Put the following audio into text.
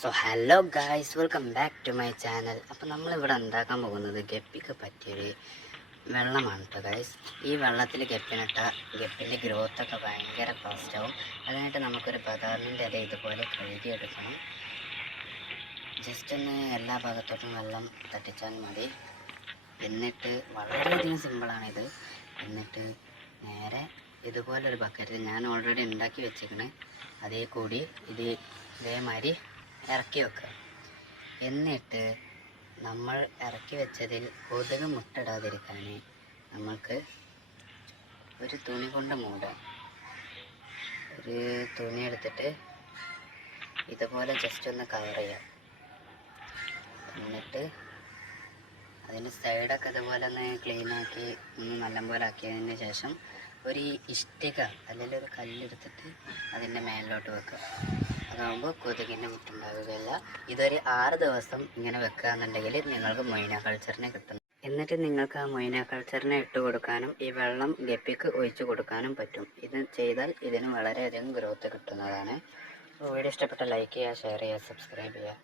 So hello guys, welcome back to my channel. അപ്പോൾ നമ്മളിവിടെ ഉണ്ടാക്കാൻ പോകുന്നത് ഗപ്പിക്ക് പറ്റിയൊരു വെള്ളമാണ് കേട്ടോ ഗായ്സ്. ഈ വെള്ളത്തിൽ ഗപ്പിൻ്റെ ഗ്രോത്തൊക്കെ ഭയങ്കര ഫാസ്റ്റാവും. അതിനായിട്ട് നമുക്കൊരു ബദാമിൻ്റെ ഇല ഇതുപോലെ കഴുകിയെടുക്കണം. ജസ്റ്റ് ഒന്ന് എല്ലാ ഭാഗത്തോട്ടും വെള്ളം തട്ടിച്ചാൽ മതി. എന്നിട്ട് വളരെയധികം സിമ്പിളാണിത്. എന്നിട്ട് നേരെ ഇതുപോലൊരു ബക്കറ്റിൽ ഞാൻ ഓൾറെഡി ഉണ്ടാക്കി വെച്ചിരിക്കണേ അതേ കൂടി ഇതേമാതിരി ഇറക്കി വെക്കുക. എന്നിട്ട് നമ്മൾ ഇറക്കി വെച്ചതിൽ കൊതുക് മുട്ടയിടാതിരിക്കാൻ നമ്മൾക്ക് ഒരു തുണി കൊണ്ട് മൂടാം. ഒരു തുണി എടുത്തിട്ട് ഇതുപോലെ ജസ്റ്റ് ഒന്ന് കവർ ചെയ്യാം. എന്നിട്ട് അതിൻ്റെ സൈഡൊക്കെ ഇതുപോലെ ഒന്ന് ക്ലീനാക്കി ഒന്ന് നല്ലപോലെ ആക്കിയതിന് ശേഷം ഒരു ഇഷ്ടിക അല്ലെങ്കിൽ ഒരു കല്ലെടുത്തിട്ട് അതിൻ്റെ മേലിലോട്ട് വെക്കുക. അതാകുമ്പോൾ കൊതുകിൻ്റെ മുട്ടുണ്ടാവുകയില്ല. ഇതൊരു 6 ദിവസം ഇങ്ങനെ വെക്കുകയെന്നുണ്ടെങ്കിൽ നിങ്ങൾക്ക് മൊയ്ന കൾച്ചറിനെ കിട്ടും. എന്നിട്ട് നിങ്ങൾക്ക് ആ മൊയ്ന കൾച്ചറിനെ ഇട്ട് കൊടുക്കാനും ഈ വെള്ളം ഗപ്പിക്ക് ഒഴിച്ചു കൊടുക്കാനും പറ്റും. ഇത് ചെയ്താൽ ഇതിന് വളരെയധികം ഗ്രോത്ത് കിട്ടുന്നതാണ്. വീഡിയോ ഇഷ്ടപ്പെട്ട ലൈക്ക് ചെയ്യുക, ഷെയർ ചെയ്യുക, സബ്സ്ക്രൈബ് ചെയ്യുക.